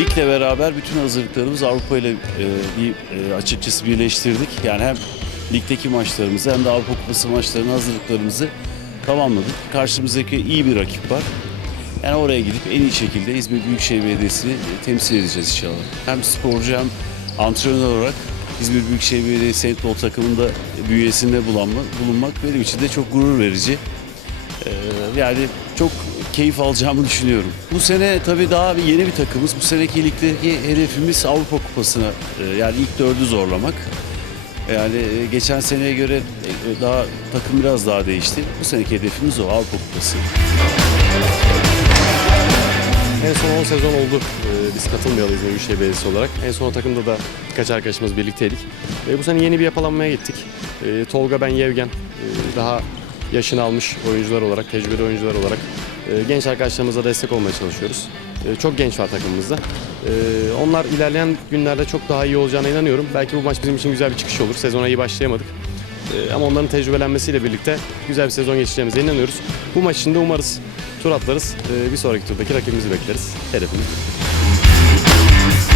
Ligle beraber bütün hazırlıklarımız Avrupa ile e, bir e, açıkçası birleştirdik. Yani hem ligdeki maçlarımızı hem de Avrupa Kupası maçlarının hazırlıklarımızı tamamladık. Karşımızdaki iyi bir rakip var. Yani oraya gidip en iyi şekilde İzmir Büyükşehir Belediyesi'ni temsil edeceğiz inşallah. Hem sporcu hem antrenör olarak İzmir Büyükşehir Belediyesi handball takımında bünyesinde bulanma, bulunmak benim için de çok gurur verici. Ee, yani çok keyif alacağımı düşünüyorum. Bu sene tabii daha yeni bir takımız. Bu seneki ligdeki hedefimiz Avrupa Kupası'na e, yani ilk dördü zorlamak. Yani e, geçen seneye göre e, daha takım biraz daha değişti. Bu seneki hedefimiz o Avrupa Kupası. En son 10 sezon oldu ee, biz katılmayalı İzmir Büyükşehir Belediyesi olarak. En son takımda da birkaç arkadaşımız birlikteydik. Ee, bu sene yeni bir yapılanmaya gittik. Ee, Tolga, ben, Yevgen ee, daha yaşını almış oyuncular olarak, tecrübeli oyuncular olarak ee, genç arkadaşlarımıza destek olmaya çalışıyoruz. Ee, çok genç var takımımızda. Ee, onlar ilerleyen günlerde çok daha iyi olacağına inanıyorum. Belki bu maç bizim için güzel bir çıkış olur. Sezona iyi başlayamadık. Ee, ama onların tecrübelenmesiyle birlikte güzel bir sezon geçireceğimize inanıyoruz. Bu maç için de umarız tur atlarız. Ee, bir sonraki turdaki rakibimizi bekleriz. Hedefimiz bu.